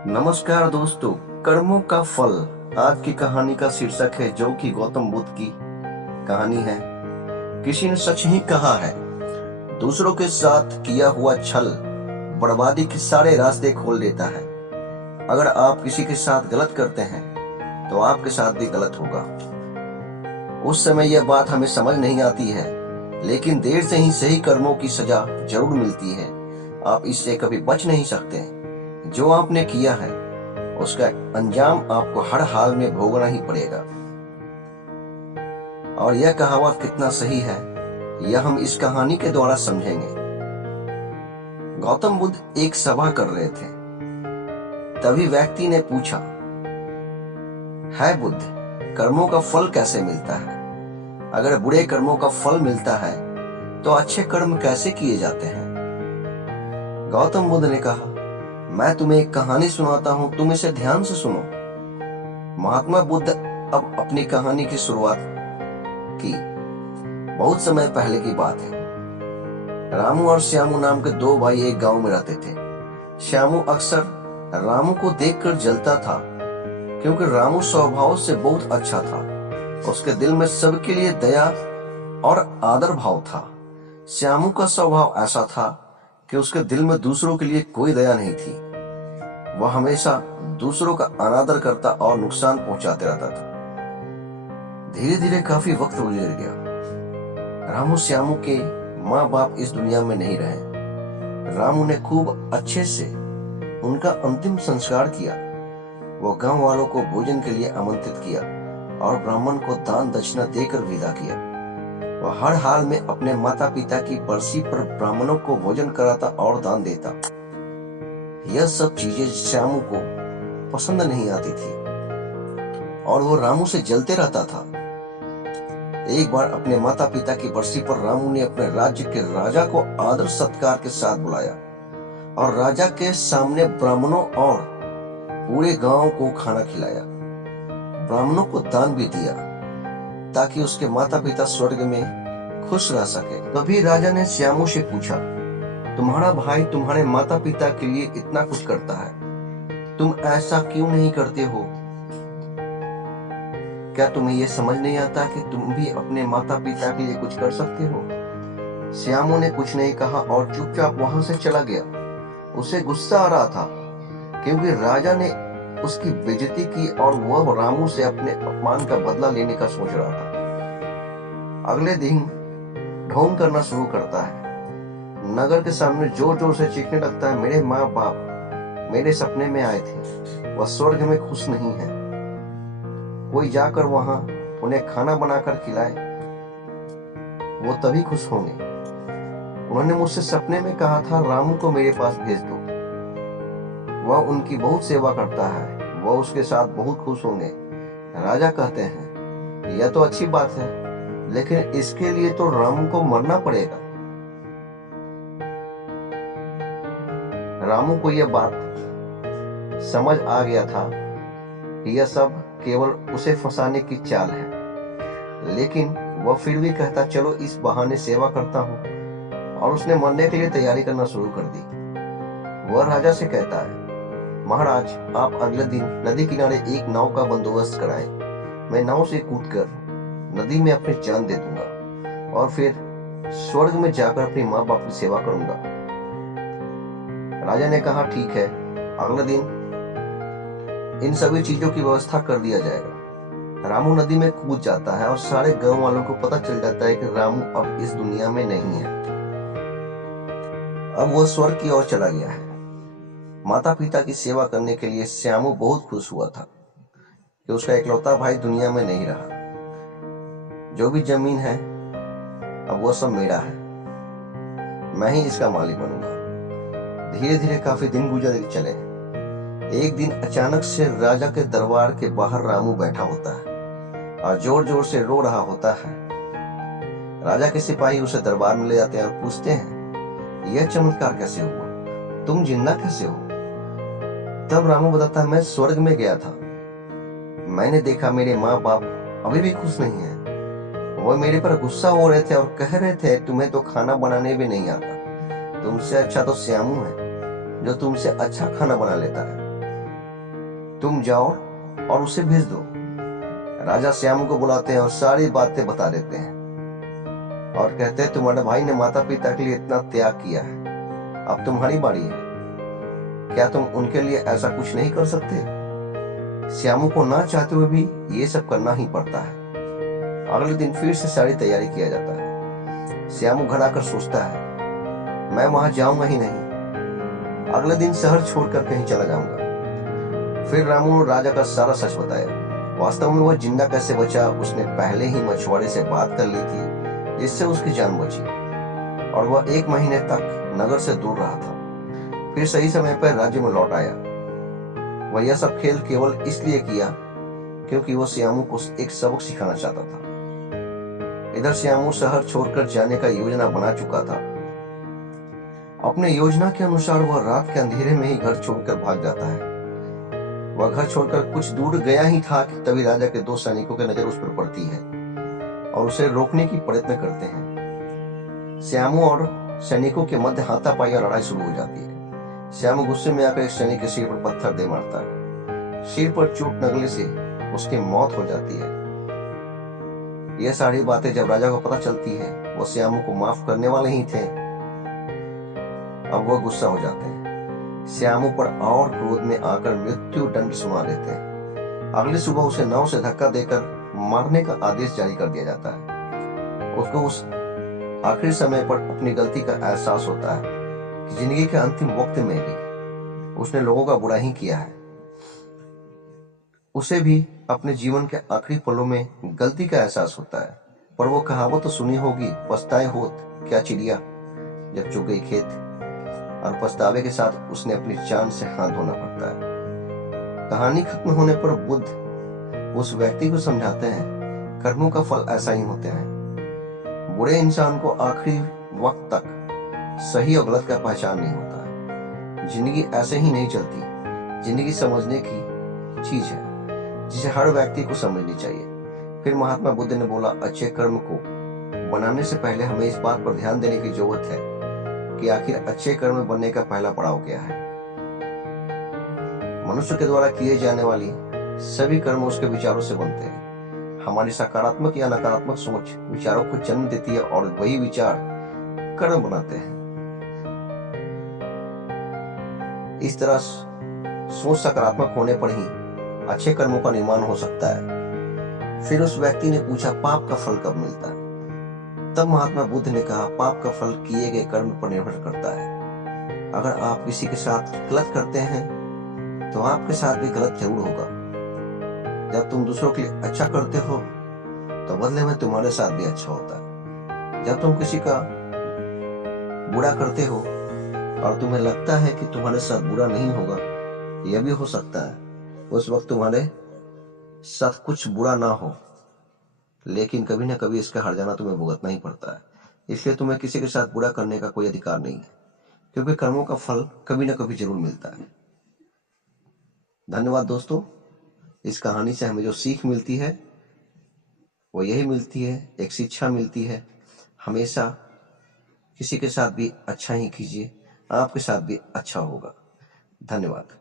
नमस्कार दोस्तों। कर्मों का फल आज की कहानी का शीर्षक है, जो कि गौतम बुद्ध की कहानी है। किसी ने सच ही कहा है, दूसरों के साथ किया हुआ छल बर्बादी के सारे रास्ते खोल देता है। अगर आप किसी के साथ गलत करते हैं तो आपके साथ भी गलत होगा। उस समय यह बात हमें समझ नहीं आती है, लेकिन देर से ही सही कर्मों की सजा जरूर मिलती है। आप इससे कभी बच नहीं सकते। जो आपने किया है उसका अंजाम आपको हर हाल में भोगना ही पड़ेगा। और यह कहावत कितना सही है, यह हम इस कहानी के द्वारा समझेंगे। गौतम बुद्ध एक सभा कर रहे थे। तभी व्यक्ति ने पूछा, है बुद्ध, कर्मों का फल कैसे मिलता है? अगर बुरे कर्मों का फल मिलता है तो अच्छे कर्म कैसे किए जाते हैं? गौतम बुद्ध ने कहा, मैं तुम्हें एक कहानी सुनाता हूं, तुम इसे ध्यान से सुनो। महात्मा बुद्ध अब अपनी कहानी की शुरुआत की। बहुत समय पहले की बात है। रामू और श्यामू नाम के दो भाई एक गांव में रहते थे। श्यामू अक्सर रामू को देखकर जलता था, क्योंकि रामू स्वभाव से बहुत अच्छा था। उसके दिल में सबके लिए दया और आदर भाव था। श्यामू का स्वभाव ऐसा था कि उसके दिल में दूसरों के लिए कोई दया नहीं थी। वह हमेशा दूसरों का अनादर करता और नुकसान पहुंचाते रहता था। धीरे धीरे काफी वक्त गुजर गया। रामू श्यामू के माँ बाप इस दुनिया में नहीं रहे। रामू ने खूब अच्छे से उनका अंतिम संस्कार किया। वो गांव वालों को भोजन के लिए आमंत्रित किया और ब्राह्मण को दान दक्षिणा देकर विदा किया। वह हर हाल में अपने माता पिता की बरसी पर ब्राह्मणों को भोजन कराता और दान देता। यह सब चीजें श्यामू को पसंद नहीं आती थी और वो रामू से जलते रहता था। एक बार अपने माता पिता की बरसी पर रामू ने अपने राज्य के राजा को आदर सत्कार के साथ बुलाया और राजा के सामने ब्राह्मणों और पूरे गांव को खाना खिलाया। ब्राह्मणों को दान भी दिया ताकि उसके माता पिता स्वर्ग में खुश रह सके। तभी राजा ने श्यामू से पूछा, तुम्हारा भाई तुम्हारे माता पिता के लिए इतना कुछ करता है, तुम ऐसा क्यों नहीं करते हो? क्या तुम्हें यह समझ नहीं आता कि तुम भी अपने माता पिता के लिए कुछ कर सकते हो? श्यामू ने कुछ नहीं कहा और चुपचाप वहां से चला गया। उसे गुस्सा आ रहा था, क्योंकि राजा ने उसकी बेइज्जती की और वह रामू से अपने अपमान का बदला लेने का सोच रहा था। अगले दिन ढोंग करना शुरू करता है। नगर के सामने जोर जोर से चीखने लगता है, मेरे माँ बाप मेरे सपने में आए थे, वह स्वर्ग में खुश नहीं है। कोई जाकर वहां उन्हें खाना बनाकर खिलाए, वो तभी खुश होंगे। उन्होंने मुझसे सपने में कहा था, रामू को मेरे पास भेज दो, वह उनकी बहुत सेवा करता है, वह उसके साथ बहुत खुश होंगे। राजा कहते हैं, यह तो अच्छी बात है, लेकिन इसके लिए तो रामू को मरना पड़ेगा। रामू को यह बात समझ आ गया था कि यह सब केवल उसे फंसाने की चाल है, लेकिन वह फिर भी कहता, चलो इस बहाने सेवा करता हूं। और उसने मरने के लिए तैयारी करना शुरू कर दी। वह राजा से कहता है, महाराज, आप अगले दिन नदी किनारे एक नाव का बंदोबस्त कराएं। मैं नाव से कूदकर नदी में अपनी जान दे दूंगा और फिर स्वर्ग में जाकर अपनी माँ बाप की सेवा करूंगा। राजा ने कहा, ठीक है, अगले दिन इन सभी चीजों की व्यवस्था कर दिया जाएगा। रामू नदी में कूद जाता है और सारे गांव वालों को पता चल जाता है कि रामू अब इस दुनिया में नहीं है। अब वह स्वर्ग की ओर चला गया है। माता पिता की सेवा करने के लिए श्यामू बहुत खुश हुआ था कि उसका इकलौता भाई दुनिया में नहीं रहा। जो भी जमीन है अब वह सब मेरा है, मैं ही इसका मालिक बनूंगा। धीरे धीरे काफी दिन गुजर चले। एक दिन अचानक से राजा के दरबार के बाहर रामू बैठा होता है और जोर जोर से रो रहा होता है। राजा के सिपाही उसे दरबार में ले जाते हैं और पूछते हैं, यह चमत्कार कैसे हुआ, तुम जिंदा कैसे हो? तब रामू बताता है, मैं स्वर्ग में गया था, मैंने देखा मेरे माँ बाप अभी भी खुश नहीं है। वो मेरे पर गुस्सा हो रहे थे और कह रहे थे, तुम्हें तो खाना बनाने भी नहीं आता, तुमसे अच्छा तो श्यामू है जो तुमसे अच्छा खाना बना लेता है। तुम जाओ और उसे भेज दो। राजा श्यामू को बुलाते हैं और सारी बातें बता देते हैं और कहते हैं तुम्हारे भाई ने माता पिता के लिए इतना त्याग किया है, अब तुम्हारी बारी है, क्या तुम उनके लिए ऐसा कुछ नहीं कर सकते? श्यामू को ना चाहते हुए भी ये सब करना ही पड़ता है। अगले दिन फिर से सारी तैयारी किया जाता है। श्यामू घर आकर सोचता है मैं वहां जाऊंगा ही नहीं, अगले दिन शहर छोड़कर कहीं चला जाऊंगा। फिर रामू राजा का सारा सच बताया। वास्तव में वह जिंदा कैसे बचा, उसने पहले ही मछुआरे से बात कर ली थी जिससे उसकी जान बची और वह 1 महीने तक नगर से दूर रहा था। फिर सही समय पर राज्य में लौट आया। वह यह सब खेल केवल इसलिए किया क्योंकि वह श्यामू को एक सबक सिखाना चाहता था। इधर श्यामू शहर छोड़कर जाने का योजना बना चुका था। अपने योजना के अनुसार वह रात के अंधेरे में ही घर छोड़कर भाग जाता है। वह घर छोड़कर कुछ दूर गया ही था कि तभी राजा के 2 सैनिकों की नजर उस पर पड़ती है और उसे रोकने की प्रयत्न करते हैं। श्यामू और सैनिकों के मध्य हाथापाई और लड़ाई शुरू हो जाती है। श्यामू गुस्से में आकर एक सैनिक के सिर पर पत्थर दे मारता है। सिर पर चोट लगने से उसकी मौत हो जाती है। यह सारी बातें जब राजा को पता चलती है, वो श्यामू को माफ करने वाले ही थे। अब वह गुस्सा हो जाते हैं, श्यामू पर और क्रोध में आकर मृत्यु दंड सुना देते हैं। अगली सुबह उसे नाव से धक्का देकर मारने का आदेश जारी कर दिया जाता है। उसको उस आखिरी समय पर अपनी गलती का एहसास होता है कि जिंदगी के अंतिम वक्त में भी उसने लोगों का बुरा ही किया है। उसे भी अपने जीवन के आखिरी पलों में गलती का एहसास होता है। पर वो कहावत तो सुनी होगी, पछताए होत क्या चिड़िया जब चुग गई खेत, और पछतावे के साथ उसने अपनी जान से हाथ धोना पड़ता है। कहानी खत्म होने पर बुद्ध उस व्यक्ति को समझाते हैं कर्मों का फल ऐसा ही होते हैं। बुरे इंसान को आखिरी वक्त तक सही और गलत का पहचान नहीं होता है। जिंदगी ऐसे ही नहीं चलती। जिंदगी समझने की चीज है जिसे हर व्यक्ति को समझनी चाहिए। फिर महात्मा बुद्ध ने बोला, अच्छे कर्म को बनाने से पहले हमें इस बात पर ध्यान देने की जरूरत है कि आखिर अच्छे कर्म बनने का पहला पड़ाव क्या है। मनुष्य के द्वारा किए जाने वाली सभी कर्म उसके विचारों से बनते हैं। हमारी सकारात्मक या नकारात्मक सोच विचारों को जन्म देती है और वही विचार कर्म बनाते हैं। इस तरह सोच सकारात्मक होने पर ही अच्छे कर्मों का निर्माण हो सकता है। फिर उस व्यक्ति ने पूछा, पाप का फल कब मिलता है? तब महात्मा बुद्ध ने कहा, पाप का फल किए गए कर्म पर निर्भर करता है। अगर आप किसी के साथ गलत करते हैं तो आपके साथ भी गलत जरूर होगा। जब तुम दूसरों के लिए अच्छा करते हो तो बदले में तुम्हारे साथ भी अच्छा होता है। जब तुम किसी का बुरा करते हो और तुम्हें लगता है कि तुम्हारे साथ बुरा नहीं होगा, यह भी हो सकता है उस वक्त तुम्हारे साथ कुछ बुरा ना हो, लेकिन कभी ना कभी इसका हर्जाना तुम्हें भुगतना ही पड़ता है। इसलिए तुम्हें किसी के साथ बुरा करने का कोई अधिकार नहीं है, क्योंकि कर्मों का फल कभी ना कभी जरूर मिलता है। धन्यवाद दोस्तों। इस कहानी से हमें जो सीख मिलती है वो यही मिलती है, एक शिक्षा मिलती है, हमेशा किसी के साथ भी अच्छा ही कीजिए, आपके साथ भी अच्छा होगा। धन्यवाद।